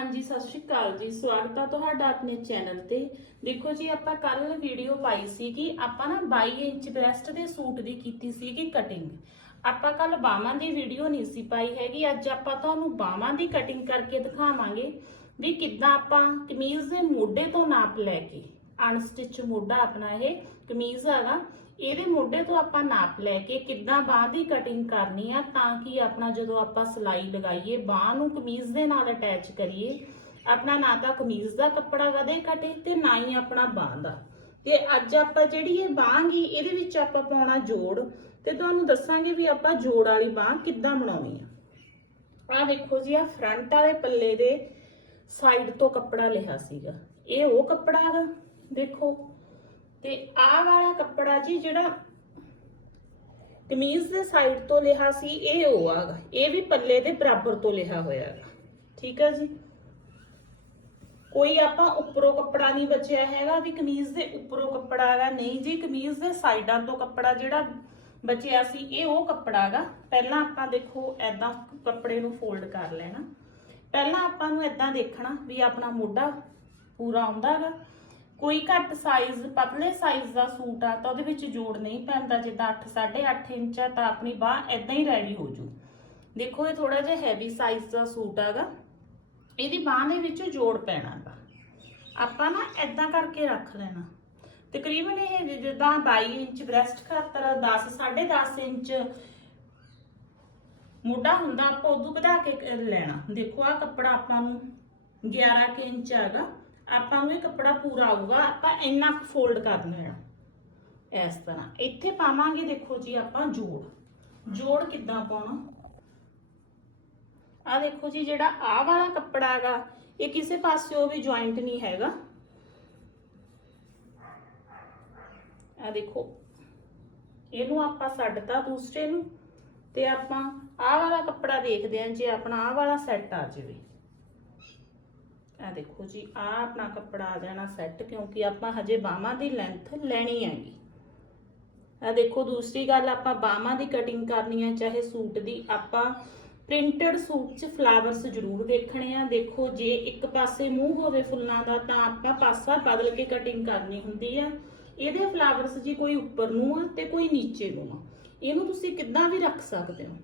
ਹਾਂਜੀ, ਸਤਿ ਸ਼੍ਰੀ ਅਕਾਲ ਜੀ। ਸਵਾਗਤ ਆ ਤੁਹਾਡਾ ਆਪਣੇ ਚੈਨਲ ਤੇ। ਦੇਖੋ ਜੀ, ਆਪਾਂ ਕੱਲ ਵੀਡੀਓ ਪਾਈ ਸੀ ਕਿ ਆਪਾਂ ਨਾ 22 ਇੰਚ ਬ੍ਰੈਸਟ ਦੇ ਸੂਟ ਦੀ ਕੀਤੀ ਸੀ ਕਿ ਕਟਿੰਗ ਆਪਾਂ ਕੱਲ ਬਾਹਾਂ ਦੀ ਵੀਡੀਓ ਨਹੀਂ ਸੀ ਪਾਈ ਹੈਗੀ। ਅੱਜ ਆਪਾਂ ਤੁਹਾਨੂੰ ਬਾਹਾਂ ਦੀ ਕਟਿੰਗ ਕਰਕੇ ਦਿਖਾਵਾਂਗੇ ਵੀ ਕਿੱਦਾਂ ਆਪਾਂ ਕਮੀਜ਼ ਦੇ ਮੋਢੇ ਤੋਂ ਨਾਪ ਲੈ ਕੇ ਅਨਸਟਿਚ ਮੋਢਾ ਆਪਣਾ ਇਹ ਕਮੀਜ਼ ਹੈਗਾ ਇਹਦੇ ਮੋਢੇ ਤੋਂ ਆਪਾਂ ਨਾਪ ਲੈ ਕੇ ਕਿੱਦਾਂ ਬਾਹ ਦੀ ਕਟਿੰਗ ਕਰਨੀ ਆ ਤਾਂ ਕਿ ਆਪਣਾ ਜਦੋਂ ਆਪਾਂ ਸਲਾਈ ਲਗਾਈਏ, ਬਾਹ ਨੂੰ ਕਮੀਜ਼ ਦੇ ਨਾਲ ਅਟੈਚ ਕਰੀਏ, ਆਪਣਾ ਨਾ ਤਾਂ ਕਮੀਜ਼ ਦਾ ਕੱਪੜਾ ਵਧੇ ਕਟੇ ਤੇ ਨਾ ਹੀ ਆਪਣਾ ਬਾਹ ਦਾ। ਤੇ ਅੱਜ ਆਪਾਂ ਜਿਹੜੀ ਇਹ ਬਾਂਹ ਗੀ, ਇਹਦੇ ਵਿੱਚ ਆਪਾਂ ਪਾਉਣਾ ਜੋੜ ਤੇ ਤੁਹਾਨੂੰ ਦੱਸਾਂਗੇ ਵੀ ਆਪਾਂ ਜੋੜ ਵਾਲੀ ਬਾਂਹ ਕਿੱਦਾਂ ਬਣਾਉਣੀ ਆ। ਆ ਦੇਖੋ ਜੀ ਆ ਫਰੰਟ ਵਾਲੇ ਪੱਲੇ ਦੇ ਸਾਈਡ ਤੋਂ ਕੱਪੜਾ ਲਿਆ ਸੀਗਾ। ਇਹ ਉਹ ਕੱਪੜਾ ਹੈਗਾ। ਦੇਖੋ। ਤੇ ਆਹ ਵਾਲਾ ਕੱਪੜਾ ਜੀ ਜਿਹੜਾ ਕਮੀਜ਼ ਦੇ ਸਾਈਡ ਤੋਂ ਲਿਆ ਸੀ, ਇਹ ਉਹ ਆਗਾ। ਇਹ ਵੀ ਪੱਲੇ ਦੇ ਬਰਾਬਰ ਤੋਂ ਲਿਆ ਹੋਇਆ ਹੈਗਾ ਠੀਕ ਹੈ ਜੀ? ਕੋਈ ਆਪਾਂ ਉੱਪਰੋਂ ਕੱਪੜਾ ਨਹੀਂ ਬਚਿਆ ਹੈਗਾ ਵੀ ਕਮੀਜ਼ ਦੇ ਉੱਪਰੋਂ ਕੱਪੜਾ ਹੈਗਾ। ਨਹੀਂ ਜੀ, ਕਮੀਜ਼ ਦੇ ਸਾਈਡਾਂ ਤੋਂ ਕੱਪੜਾ ਜਿਹੜਾ ਬਚਿਆ ਸੀ, ਇਹ ਉਹ ਕੱਪੜਾ ਹੈਗਾ। ਪਹਿਲਾਂ ਆਪਾਂ ਦੇਖੋ ਐਦਾਂ ਕੱਪੜੇ ਨੂੰ ਫੋਲਡ ਕਰ ਲੈਣਾ। ਪਹਿਲਾਂ ਆਪਾਂ ਨੂੰ ਐਦਾਂ ਦੇਖਣਾ ਵੀ ਆਪਣਾ ਮੋਢਾ ਪੂਰਾ ਆਉਂਦਾ ਹੈਗਾ। ਕੋਈ ਘੱਟ ਸਾਈਜ਼ ਪਤਲੇ ਸਾਈਜ਼ ਦਾ ਸੂਟ ਆ, ਤਾਂ ਉਹਦੇ ਵਿੱਚ ਜੋੜ ਨਹੀਂ ਪੈਂਦਾ, ਜਿੱਦਾਂ 8 8.5 ਇੰਚ ਆ, ਤਾਂ ਆਪਣੀ ਬਾਹ ਐਦਾਂ ਹੀ ਰੈਡੀ ਹੋ ਜੂ। ਦੇਖੋ, ਇਹ ਥੋੜਾ ਜਿਹਾ ਹੈਵੀ ਸਾਈਜ਼ ਦਾ ਸੂਟ ਹੈਗਾ ਇਹਦੀ ਬਾਹ ਦੇ ਵਿੱਚ ਜੋੜ ਪੈਣਾ ਗਾ। ਆਪਾਂ ਨਾ ਐਦਾਂ ਕਰਕੇ ਰੱਖ ਲੈਣਾ। ਤਕਰੀਬਨ ਇਹ ਜਿੱਦਾਂ 22 ਇੰਚ ਬ੍ਰੈਸਟ ਖਾਤਰ 10 10.5 ਇੰਚ ਮੋਢਾ ਹੁੰਦਾ, ਆਪਾਂ ਉਦੋਂ ਵਧਾ ਕੇ ਲੈਣਾ। ਦੇਖੋ ਆ ਕੱਪੜਾ ਆਪਾਂ ਨੂੰ 11 ਕੁ ਇੰਚ ਹੈਗਾ ਆਪਾਂ ਨੂੰ ਇਹ ਕੱਪੜਾ ਪੂਰਾ ਆਊਗਾ, ਆਪਾਂ ਇੰਨਾ ਕੁ ਫੋਲਡ ਕਰਨਾ ਲੈਣਾ ਇਸ ਤਰ੍ਹਾਂ। ਇੱਥੇ ਪਾਵਾਂਗੇ ਦੇਖੋ ਜੀ ਆਪਾਂ ਜੋੜ। ਜੋੜ ਕਿੱਦਾਂ ਪਾਉਣਾ? ਆ ਦੇਖੋ ਜੀ, ਜਿਹੜਾ ਆਹ ਵਾਲਾ ਕੱਪੜਾ ਹੈਗਾ, ਇਹ ਕਿਸੇ ਪਾਸਿਓ ਵੀ ਜੁਆਇੰਟ ਨਹੀਂ ਹੈਗਾ। ਆ ਦੇਖੋ, ਇਹਨੂੰ ਆਪਾਂ ਛੱਡਤਾ ਦੂਸਰੇ ਨੂੰ ਤੇ ਆਪਾਂ ਆਹ ਵਾਲਾ ਕੱਪੜਾ ਦੇਖਦੇ ਆਂ ਜੇ ਆਪਣਾ ਆਹ ਵਾਲਾ ਸੈੱਟ ਆ ਜਾਵੇ। ਆ ਦੇਖੋ ਜੀ ਆ ਆਪਣਾ ਕੱਪੜਾ ਆ ਜਾਣਾ ਸੈੱਟ ਕਿਉਂਕਿ ਆਪਾਂ ਹਜੇ ਬਾਹਾਂ ਦੀ ਲੈਂਥ ਲੈਣੀ ਹੈਗੀ। ਆ ਦੇਖੋ, ਦੂਸਰੀ ਗੱਲ ਆਪਾਂ ਬਾਹਾਂ ਦੀ ਕਟਿੰਗ ਕਰਨੀ ਹੈ, ਚਾਹੇ ਸੂਟ ਦੀ। ਆਪਾਂ ਪ੍ਰਿੰਟਡ ਸੂਟ 'ਚ ਫਲਾਵਰਸ ਜ਼ਰੂਰ ਦੇਖਣੇ ਆ। ਦੇਖੋ, ਜੇ ਇੱਕ ਪਾਸੇ ਮੂੰਹ ਹੋਵੇ ਫੁੱਲਾਂ ਦਾ, ਤਾਂ ਆਪਾਂ ਪਾਸਾ ਬਦਲ ਕੇ ਕਟਿੰਗ ਕਰਨੀ ਹੁੰਦੀ ਆ। ਇਹਦੇ ਫਲਾਵਰਸ ਜੀ ਕੋਈ ਉੱਪਰ ਨੂੰ ਆ ਤੇ ਕੋਈ ਨੀਚੇ ਨੂੰ ਆ। ਇਹਨੂੰ ਤੁਸੀਂ ਕਿੱਦਾਂ ਵੀ ਰੱਖ ਸਕਦੇ ਹੋ।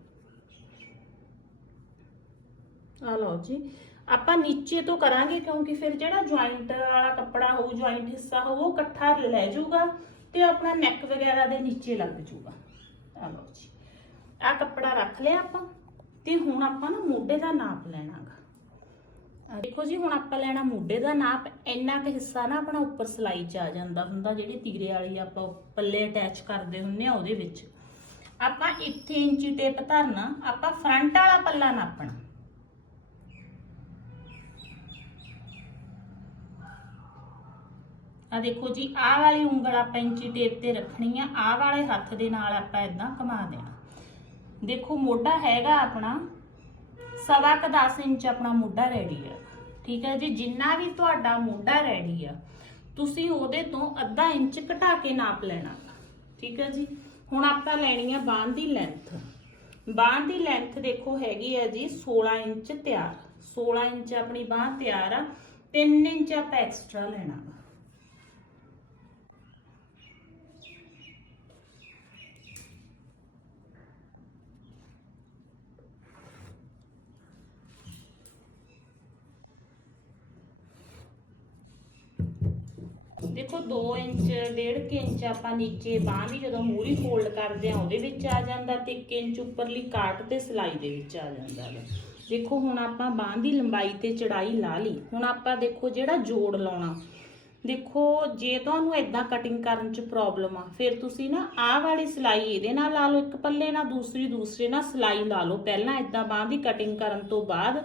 ਆ ਲਓ ਜੀ। ਆਪਾਂ ਨੀਚੇ ਤੋਂ ਕਰਾਂਗੇ ਕਿਉਂਕਿ ਫਿਰ ਜਿਹੜਾ ਜੁਆਇੰਟ ਵਾਲਾ ਕੱਪੜਾ ਹੋਊ ਜੁਆਇੰਟ ਹਿੱਸਾ ਹੋਊ, ਉਹ ਇਕੱਠਾ ਲੈ ਜਾਊਗਾ ਤੇ ਆਪਣਾ ਨੈਕ ਵਗੈਰਾ ਦੇ ਨੀਚੇ ਲੱਗ ਜਾਊਗਾ। ਆ ਲਓ ਜੀ। ਆ ਕੱਪੜਾ ਰੱਖ ਲਿਆ ਆਪਾਂ ਤੇ ਹੁਣ ਆਪਾਂ ਨਾ ਮੋਢੇ ਦਾ ਨਾਪ ਲੈਣਾਗਾ। ਆ ਦੇਖੋ ਜੀ, ਹੁਣ ਆਪਾਂ ਲੈਣਾ ਮੋਢੇ ਦਾ ਨਾਪ। ਇੰਨਾ ਕੁ ਹਿੱਸਾ ਨਾ ਆਪਣਾ ਉੱਪਰ ਸਲਾਈ 'ਚ ਆ ਜਾਂਦਾ ਹੁੰਦਾ, ਜਿਹੜੀ ਤੀਰੇ ਵਾਲੀ ਆਪਾਂ ਪੱਲੇ ਅਟੈਚ ਕਰਦੇ ਹੁੰਨੇ ਆ ਉਹਦੇ ਵਿੱਚ। ਆਪਾਂ ਇੱਥੇ ਇੰਚੀ ਟੇਪ ਧਰਨਾ, ਆਪਾਂ ਫਰੰਟ ਵਾਲਾ ਪੱਲਾ ਨਾਪਣਾ। ਆ ਦੇਖੋ ਜੀ, ਆਹ ਵਾਲੀ ਉਂਗਲ ਆਪਾਂ ਇੰਚੀ ਟੇਪ ਤੇ ਰੱਖਣੀ ਆ, ਆਹ ਵਾਲੇ ਹੱਥ ਦੇ ਨਾਲ ਆਪਾਂ ਇਦਾਂ ਘੁਮਾ ਦੇਣਾ। ਦੇਖੋ, ਮੋਢਾ ਹੈਗਾ ਆਪਣਾ ਸਵਾ ਕ 10 ਇੰਚ ਆਪਣਾ ਮੋਢਾ ਰੈਡੀ ਆ। ਠੀਕ ਹੈ ਜੀ, ਜਿੰਨਾ ਵੀ ਤੁਹਾਡਾ ਮੋਢਾ ਰੈਡੀ ਆ, ਤੁਸੀਂ ਉਹਦੇ ਤੋਂ ਅੱਧਾ ਇੰਚ ਘਟਾ ਕੇ ਨਾਪ ਲੈਣਾ। ਠੀਕ ਹੈ ਜੀ, ਹੁਣ ਆਪਾਂ ਲੈਣੀ ਆ ਬਾਂਹ ਦੀ ਲੈਂਥ ਬਾਂਹ ਦੀ ਲੈਂਥ ਦੇਖੋ ਹੈਗੀ ਆ ਜੀ 16 ਇੰਚ ਤਿਆਰ। 16 ਇੰਚ ਆਪਣੀ ਬਾਂਹ ਤਿਆਰ ਆ 3 ਇੰਚ ਆਪਾਂ ਐਕਸਟਰਾ ਲੈਣਾ ਵਾ ਦੇਖੋ 2 ਇੰਚ 1.5 ਇੰਚ ਆਪਾਂ ਨੀਚੇ ਬਾਂਹ ਦੀ ਜਦੋਂ ਮੂਰੀ ਫੋਲਡ ਕਰਦੇ ਆ ਉਹਦੇ ਵਿੱਚ ਆ ਜਾਂਦਾ ਤੇ 1 ਇੰਚ ਉੱਪਰਲੀ ਕਾਟ ਤੇ ਸਲਾਈ ਦੇ ਵਿੱਚ ਆ ਜਾਂਦਾ ਹੈ ਦੇਖੋ ਹੁਣ ਆਪਾਂ ਬਾਂਹ ਦੀ ਲੰਬਾਈ ਤੇ ਚੜਾਈ ਲਾ ਲਈ। ਹੁਣ ਆਪਾਂ ਦੇਖੋ ਜਿਹੜਾ ਜੋੜ ਲਾਉਣਾ। ਦੇਖੋ ਜੇ ਤੁਹਾਨੂੰ ਇਦਾਂ ਕਟਿੰਗ ਕਰਨ ਚ ਪ੍ਰੋਬਲਮ ਆ, ਫਿਰ ਤੁਸੀਂ ਨਾ ਆਹ ਵਾਲੀ ਸਲਾਈ ਇਹਦੇ ਨਾਲ ਲਾ ਲਓ, ਇੱਕ ਪੱਲੇ ਨਾਲ, ਦੂਸਰੀ, ਦੂਸਰੇ ਨਾਲ ਸਲਾਈ ਲਾ ਲਓ। ਪਹਿਲਾਂ ਇਦਾਂ ਬਾਂਹ ਦੀ ਕਟਿੰਗ ਕਰਨ ਤੋਂ ਬਾਅਦ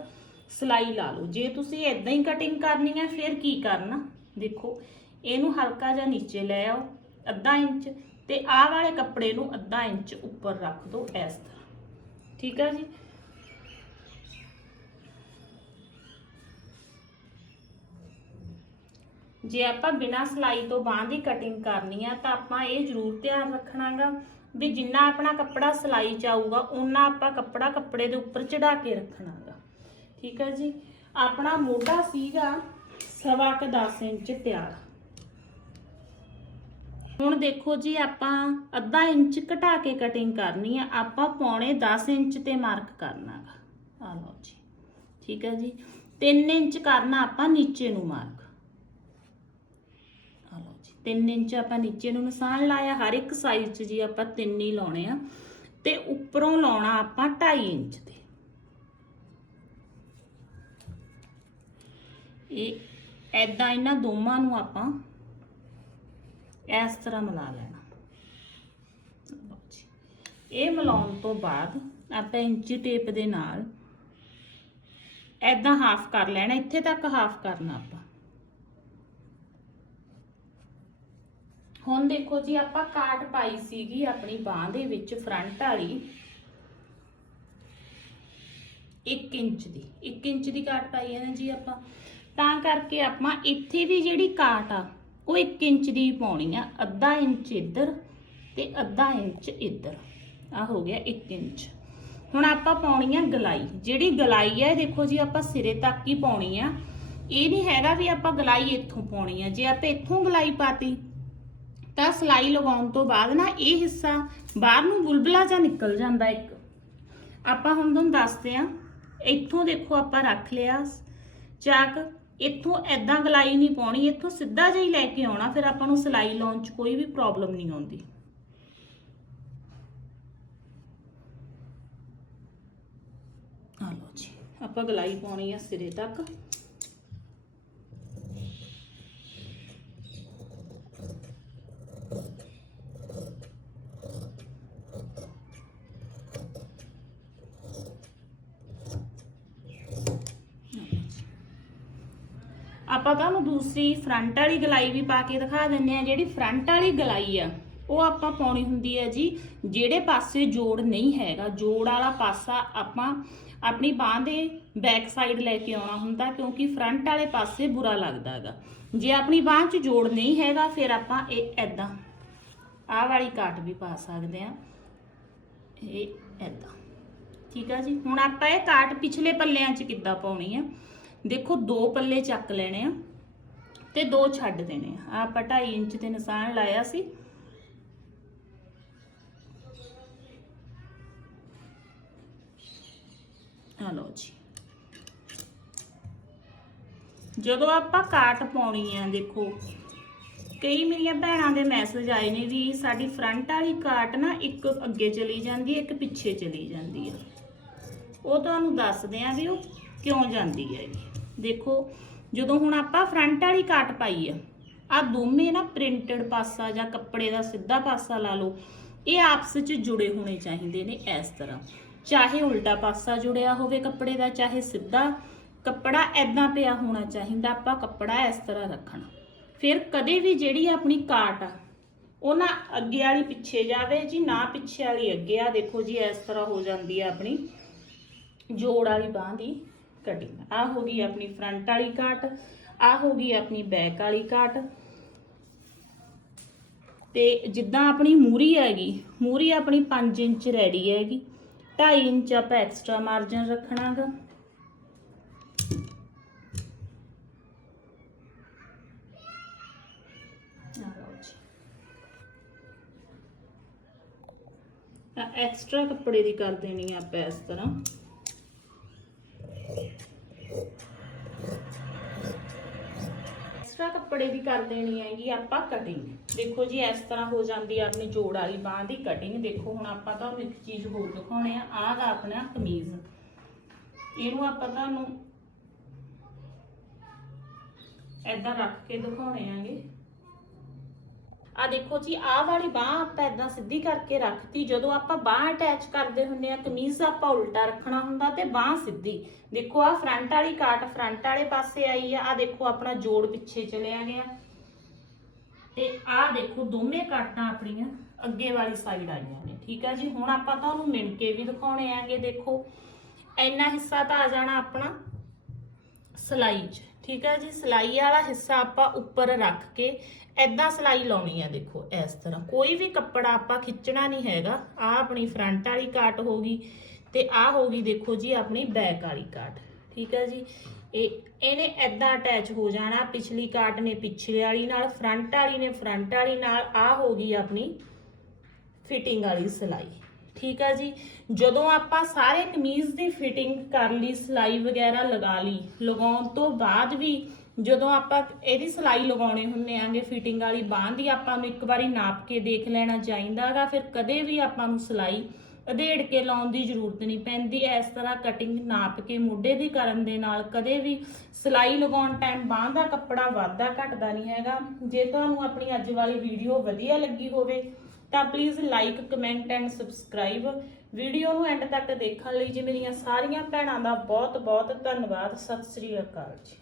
ਸਲਾਈ ਲਾ ਲਓ। ਜੇ ਤੁਸੀਂ ਇਦਾਂ ਹੀ ਕਟਿੰਗ ਕਰਨੀ ਹੈ ਫਿਰ ਕੀ ਕਰਨਾ? ਦੇਖੋ ਇਹਨੂੰ ਹਲਕਾ ਜਿਹਾ ਨੀਚੇ ਲੈ ਆਓ, ਅੱਧਾ ਇੰਚ, ਤੇ ਆਹ ਵਾਲੇ ਕੱਪੜੇ ਨੂੰ ਅੱਧਾ ਇੰਚ ਉੱਪਰ ਰੱਖ ਦਿਓ ਇਸ ਤਰ੍ਹਾਂ। ਠੀਕ ਹੈ ਜੀ? ਜੇ ਆਪਾਂ ਬਿਨਾਂ ਸਲਾਈ ਤੋਂ ਬਾਂਹ ਦੀ ਕਟਿੰਗ ਕਰਨੀ ਆ, ਤਾਂ ਆਪਾਂ ਇਹ ਜ਼ਰੂਰ ਧਿਆਨ ਰੱਖਣਾਗਾ ਵੀ ਜਿੰਨਾ ਆਪਣਾ ਕੱਪੜਾ ਸਲਾਈ ਚ ਆਊਗਾ ਉਨਾ ਆਪਾਂ ਕੱਪੜਾ ਕੱਪੜੇ ਦੇ ਉੱਪਰ ਚੜਾ ਕੇ ਰੱਖਣਾਗਾ। ਠੀਕ ਹੈ ਜੀ? ਆਪਣਾ ਮੋਢਾ ਸੀਗਾ ਸਵਾ ਕ 10 ਇੰਚ ਤਿਆਰ ਹੁਣ ਦੇਖੋ ਜੀ, ਆਪਾਂ ਅੱਧਾ ਇੰਚ ਘਟਾ ਕੇ ਕਟਿੰਗ ਕਰਨੀ ਆ, ਆਪਾਂ ਪੌਣੇ 10 ਇੰਚ ਤੇ ਮਾਰਕ ਕਰਨਾ ਗਾ। ਆ ਲਓ ਜੀ। ਠੀਕ ਹੈ ਜੀ। 3 ਇੰਚ ਕਰਨਾ ਆਪਾਂ ਨੀਚੇ ਨੂੰ ਮਾਰਕ ਆ ਲਓ ਜੀ। 3 ਇੰਚ ਆਪਾਂ ਨੀਚੇ ਨੂੰ ਨਿਸ਼ਾਨ ਲਾਇਆ, ਹਰ ਇੱਕ ਸਾਈਜ਼ 'ਚ ਜੀ ਆਪਾਂ ਤਿੰਨ ਹੀ ਲਾਉਣੇ ਆ। ਤੇ ਉੱਪਰੋਂ ਲਾਉਣਾ ਆਪਾਂ 2.5 ਇੰਚ ਤੇ। ਇਹ ਐਦਾਂ ਇਹਨਾਂ ਦੋਵਾਂ ਨੂੰ ਆਪਾਂ ਇਸ ਤਰ੍ਹਾਂ ਮਿਲਾ ਲੈਣਾ। ਇਹ ਮਿਲਾਉਣ ਤੋਂ ਬਾਅਦ ਆਪਾਂ ਇੰਚੀ ਟੇਪ ਦੇ ਨਾਲ ਐਦਾਂ ਹਾਫ ਕਰ ਲੈਣਾ, ਇੱਥੇ ਤੱਕ ਹਾਫ ਕਰਨਾ ਆਪਾਂ। ਹੁਣ ਦੇਖੋ ਜੀ, ਆਪਾਂ ਕਾਟ ਪਾਈ ਸੀਗੀ ਆਪਣੀ ਬਾਹ ਦੇ ਵਿੱਚ ਫਰੰਟ ਵਾਲੀ। 1 ਇੰਚ ਦੀ 1 ਇੰਚ ਦੀ ਕਾਟ ਪਾਈ ਹੈ ਨਾ ਜੀ ਆਪਾਂ। ਤਾਂ ਕਰਕੇ ਆਪਾਂ ਇੱਥੇ ਵੀ ਜਿਹੜੀ ਕਾਟ ਆ ਉਹ 1 ਇੰਚ ਦੀ ਪਾਉਣੀ ਆ, ਅੱਧਾ ਇੰਚ ਇੱਧਰ ਤੇ ਅੱਧਾ ਇੰਚ ਇੱਧਰ। ਆ ਹੋ ਗਿਆ 1 ਇੰਚ। ਹੁਣ ਆਪਾਂ ਪਾਉਣੀ ਆ ਗਲਾਈ। ਜਿਹੜੀ ਗਲਾਈ ਹੈ ਇਹ ਦੇਖੋ ਜੀ, ਆਪਾਂ ਸਿਰੇ ਤੱਕ ਹੀ ਪਾਉਣੀ ਆ। ਇਹ ਨਹੀਂ ਹੈਗਾ ਵੀ ਆਪਾਂ ਗਲਾਈ ਇੱਥੋਂ ਪਾਉਣੀ ਆ। ਜੇ ਆਪਾਂ ਇੱਥੋਂ ਗਲਾਈ ਪਾਤੀ, ਤਾਂ ਸਲਾਈ ਲਗਾਉਣ ਤੋਂ ਬਾਅਦ ਨਾ ਇਹ ਹਿੱਸਾ ਬਾਹਰ ਨੂੰ ਬੁਲਬਲਾ ਜਾਂ ਨਿਕਲ ਜਾਂਦਾ ਇੱਕ। ਆਪਾਂ ਹੁਣ ਤੁਹਾਨੂੰ ਦੱਸਦੇ ਆ, ਇੱਥੋਂ ਦੇਖੋ ਆਪਾਂ ਰੱਖ ਲਿਆ, ਚਾਕ। ਇੱਥੋਂ ਐਦਾਂ ਗਲਾਈ ਨਹੀਂ ਪਾਉਣੀ, ਇੱਥੋਂ ਸਿੱਧਾ ਜਿਹਾ ਹੀ ਲੈ ਕੇ ਆਉਣਾ, ਫਿਰ ਆਪਾਂ ਨੂੰ ਸਿਲਾਈ ਲਾਉਣ 'ਚ ਕੋਈ ਵੀ ਪ੍ਰੋਬਲਮ ਨਹੀਂ ਆਉਂਦੀ। ਆ ਲਓ ਜੀ, ਆਪਾਂ ਗਲਾਈ ਪਾਉਣੀ ਆ ਸਿਰੇ ਤੱਕ ਆਪਾਂ ਤੁਹਾਨੂੰ ਦੂਸਰੀ ਫਰੰਟ ਵਾਲੀ ਗਲਾਈ ਵੀ ਪਾ ਕੇ ਦਿਖਾ ਦਿੰਨੇ ਆ ਜਿਹੜੀ ਫਰੰਟ ਵਾਲੀ ਗਲਾਈ ਆ, ਉਹ ਆਪਾਂ ਪਾਉਣੀ ਹੁੰਦੀ ਹੈ ਜੀ, ਜਿਹੜੇ ਪਾਸੇ ਜੋੜ ਨਹੀਂ ਹੈਗਾ, ਜੋੜ ਵਾਲਾ ਪਾਸਾ ਆਪਾਂ ਆਪਣੀ ਬਾਹ ਦੇ ਬੈਕ ਸਾਈਡ ਲੈ ਕੇ ਆਉਣਾ ਹੁੰਦਾ, ਕਿਉਂਕਿ ਫਰੰਟ ਵਾਲੇ ਪਾਸੇ ਬੁਰਾ ਲੱਗਦਾ ਹੈਗਾ। ਜੇ ਆਪਣੀ ਬਾਹ 'ਚ ਜੋੜ ਨਹੀਂ ਹੈਗਾ, ਫਿਰ ਆਪਾਂ ਇਹ ਐਦਾਂ ਆਹ ਵਾਲੀ ਕਾਟ ਵੀ ਪਾ ਸਕਦੇ ਆ ਇਹ ਐਦਾਂ ਠੀਕ ਆ ਜੀ? ਹੁਣ ਆਪਾਂ ਇਹ ਕਾਟ ਪਿਛਲੇ ਪੱਲਿਆਂ 'ਚ ਕਿੱਦਾਂ ਪਾਉਣੀ ਆ? ਦੇਖੋ, ਦੋ ਪੱਲੇ ਚੱਕ ਲੈਣੇ ਆ। ਤੇ ਦੋ ਛੱਡ ਦੇਣੇ ਆ। ਆਪਾਂ 2.5 ਇੰਚ ਤੇ ਨਿਸ਼ਾਨ ਲਾਇਆ ਸੀ। ਆ ਲਓ ਜੀ। ਜਦੋਂ ਆਪਾਂ ਕਾਟ ਪਾਉਣੀ ਆ, ਦੇਖੋ, ਕਈ ਮੇਰੀਆਂ ਭੈਣਾਂ ਦੇ ਮੈਸੇਜ ਆਏ ਨੇ ਵੀ ਸਾਡੀ ਫਰੰਟ ਵਾਲੀ ਕਾਟ ਨਾ ਇੱਕ ਅੱਗੇ ਚਲੀ ਜਾਂਦੀ ਹੈ ਇੱਕ ਪਿੱਛੇ ਚਲੀ ਜਾਂਦੀ ਹੈ ਉਹ ਤੁਹਾਨੂੰ ਦੱਸਦੇ ਆ ਵੀ ਉਹ ਕਿਉਂ ਜਾਂਦੀ ਹੈ ਦੇਖੋ ਜਦੋਂ ਹੁਣ ਆਪਾਂ ਫਰੰਟ ਵਾਲੀ ਕਾਟ ਪਾਈ ਆ ਆ ਦੋਵੇਂ ਨਾ ਪ੍ਰਿੰਟਡ ਪਾਸਾ ਜਾਂ ਕੱਪੜੇ ਦਾ ਸਿੱਧਾ ਪਾਸਾ ਲਾ ਲਓ, ਇਹ ਆਪਸ ਵਿੱਚ ਜੁੜੇ ਹੋਣੇ ਚਾਹੀਦੇ ਨੇ ਇਸ ਤਰ੍ਹਾਂ। ਚਾਹੇ ਉਲਟਾ ਪਾਸਾ ਜੁੜਿਆ ਹੋਵੇ ਕੱਪੜੇ ਦਾ, ਚਾਹੇ ਸਿੱਧਾ, ਕੱਪੜਾ ਐਦਾਂ ਪਿਆ ਹੋਣਾ ਚਾਹੀਦਾ, ਆਪਾਂ ਕੱਪੜਾ ਇਸ ਤਰ੍ਹਾਂ ਰੱਖਣਾ। ਫਿਰ ਕਦੇ ਵੀ ਜਿਹੜੀ ਆਪਣੀ ਕਾਟ ਆ, ਉਹ ਨਾ ਅੱਗੇ ਵਾਲੀ ਪਿੱਛੇ ਜਾਵੇ ਜੀ, ਨਾ ਪਿੱਛੇ ਵਾਲੀ ਅੱਗੇ ਆ, ਦੇਖੋ ਜੀ ਇਸ ਤਰ੍ਹਾਂ ਹੋ ਜਾਂਦੀ ਹੈ ਆਪਣੀ ਜੋੜ ਵਾਲੀ ਬਾਹ ਦੀ। ਕਟਿੰਗ ਆ ਹੋ ਗਈ ਆਪਣੀ ਫਰੰਟ ਵਾਲੀ ਕਾਟ ਆ ਹੋ ਗਈ ਆਪਣੀ ਬੈਕ ਵਾਲੀ ਕਾਟ ਤੇ ਜਿੱਦਾਂ ਆਪਣੀ ਮੂਰੀ ਹੈਗੀ, ਮੂਰੀ ਆਪਣੀ 5 ਇੰਚ ਰੈਡੀ ਹੈਗੀ। 2.5 ਇੰਚ ਆਪਾਂ ਐਕਸਟਰਾ ਮਾਰਜਨ ਰੱਖਣਾਗਾ। ਐਕਸਟਰਾ ਕੱਪੜੇ ਦੀ ਕਰ ਦੇਣੀ ਆ ਆਪਾਂ ਇਸ ਤਰ੍ਹਾਂ ਐਕਸਟਰਾ ਕੱਪੜੇ ਦੀ ਕਰ ਦੇਣੀ ਹੈਗੀ, ਆਪਾਂ ਕਟਿੰਗ ਦੇਖੋ ਜੀ, ਇਸ ਤਰ੍ਹਾਂ ਹੋ ਜਾਂਦੀ ਹੈ ਆਪਣੀ ਜੋੜ ਵਾਲੀ ਬਾਹ ਦੀ ਕਟਿੰਗ ਦੇਖੋ, ਹੁਣ ਆਪਾਂ ਤੁਹਾਨੂੰ ਇੱਕ ਚੀਜ਼ ਹੋਰ ਦਿਖਾਉਣੇ ਆ। ਆਹ ਦਾ ਆਪਣਾ ਕਮੀਜ਼। ਇਹਨੂੰ ਆਪਾਂ ਤੁਹਾਨੂੰ ਏਦਾਂ ਰੱਖ ਕੇ ਦਿਖਾਉਣੇ ਆਂਗੇ। ਆ ਦੇਖੋ ਜੀ, ਆਹ ਵਾਲੀ ਬਾਹ ਆਪਾਂ ਏਦਾਂ ਸਿੱਧੀ ਕਰਕੇ ਰੱਖਤੀ, ਜਦੋਂ ਆਪਾਂ ਬਾਹ ਅਟੈਚ ਕਰਦੇ ਹੁੰਦੇ ਆ ਕਮੀਜ਼ ਆਪਾਂ ਉਲਟਾ ਰੱਖਣਾ ਹੁੰਦਾ ਤੇ ਬਾਹ ਸਿੱਧੀ। ਦੇਖੋ ਆ ਫਰੰਟ ਵਾਲੀ ਕਾਟ ਫਰੰਟ ਵਾਲੇ ਪਾਸੇ ਆਈ ਆ ਆ ਦੇਖੋ ਆਪਣਾ ਜੋੜ ਪਿੱਛੇ ਚਲਿਆ ਗਿਆ ਤੇ ਆਹ ਦੇਖੋ, ਦੋਵੇਂ ਕਾਟਾਂ ਆਪਣੀਆਂ ਅੱਗੇ ਵਾਲੀ ਸਾਈਡ ਆਈਆਂ ਨੇ, ਠੀਕ ਆ ਜੀ? ਹੁਣ ਆਪਾਂ ਤੁਹਾਨੂੰ ਮਿਣ ਕੇ ਵੀ ਦਿਖਾਉਣੇ ਆਂਗੇ, ਦੇਖੋ। ਇੰਨਾ ਹਿੱਸਾ ਤਾਂ ਆ ਜਾਣਾ ਆਪਣਾ ਸਲਾਈ 'ਚ। ਠੀਕ ਹੈ ਜੀ, ਸਲਾਈ ਵਾਲਾ ਹਿੱਸਾ ਆਪਾਂ ਉੱਪਰ ਰੱਖ ਕੇ ਐਦਾਂ ਸਲਾਈ ਲਾਉਣੀ ਆ ਦੇਖੋ, ਇਸ ਤਰ੍ਹਾਂ। ਕੋਈ ਵੀ ਕੱਪੜਾ ਆਪਾਂ ਖਿੱਚਣਾ ਨਹੀਂ ਹੈਗਾ। ਆ ਆਪਣੀ ਫਰੰਟ ਵਾਲੀ ਕਾਟ ਹੋ ਗਈ ਤੇ ਆ ਹੋ ਗਈ ਦੇਖੋ ਜੀ, ਆਪਣੀ ਬੈਕ ਵਾਲੀ ਕਾਟ। ਠੀਕ ਹੈ ਜੀ, ਇਹ ਇਹਨੇ ਐਦਾਂ ਅਟੈਚ ਹੋ ਜਾਣਾ, ਪਿਛਲੀ ਕਾਟ ਨੇ ਪਿਛਲੇ ਵਾਲੀ ਨਾਲ, ਫਰੰਟ ਵਾਲੀ ਨੇ ਫਰੰਟ ਵਾਲੀ ਨਾਲ ਆ ਹੋ ਗਈ ਆਪਣੀ ਫਿਟਿੰਗ ਵਾਲੀ ਸਿਲਾਈ। ਠੀਕ ਆ ਜੀ। ਜਦੋਂ ਆਪਾਂ ਸਾਰੇ ਕਮੀਜ਼ ਦੀ ਫਿਟਿੰਗ ਕਰ ਲਈ, ਸਿਲਾਈ ਵਗੈਰਾ ਲਗਾ ਲਈ, ਲਗਾਉਣ ਤੋਂ ਬਾਅਦ ਵੀ ਜਦੋਂ ਆਪਾਂ ਇਹਦੀ ਸਿਲਾਈ ਲਗਾਉਣੇ ਹੁੰਨੇ ਆਂਗੇ ਫਿਟਿੰਗ ਵਾਲੀ, ਬਾਂਹ ਦੀ ਆਪਾਂ ਨੂੰ ਇੱਕ ਵਾਰੀ ਨਾਪ ਕੇ ਦੇਖ ਲੈਣਾ ਚਾਹੀਦਾਗਾ ਫਿਰ ਕਦੇ ਵੀ ਆਪਾਂ ਨੂੰ ਸਿਲਾਈ ਅਧੇੜ ਕੇ ਲਾਉਣ ਦੀ ਜ਼ਰੂਰਤ ਨਹੀਂ ਪੈਂਦੀ। ਇਸ ਤਰ੍ਹਾਂ ਕਟਿੰਗ ਨਾਪ ਕੇ ਮੋਢੇ ਦੀ ਕਰਨ ਦੇ ਨਾਲ ਕਦੇ ਵੀ ਸਿਲਾਈ ਲਗਾਉਣ ਟਾਈਮ ਬਾਂਹ ਦਾ ਕੱਪੜਾ ਵਾਧਾ ਘਟਦਾ ਨਹੀਂ ਹੈਗਾ। ਜੇ ਤੁਹਾਨੂੰ ਆਪਣੀ ਅੱਜ ਵਾਲੀ ਵੀਡੀਓ ਵਧੀਆ ਲੱਗੀ ਹੋਵੇ ਤਾਂ please like comment and subscribe video ਨੂੰ ਐਂਡ ਤੱਕ ਦੇਖਣ ਲਈ ਜੀ ਮੇਰੀਆਂ ਸਾਰੀਆਂ ਭੈਣਾਂ ਦਾ ਬਹੁਤ ਬਹੁਤ ਧੰਨਵਾਦ। ਸਤਿ ਸ੍ਰੀ ਅਕਾਲ ਜੀ।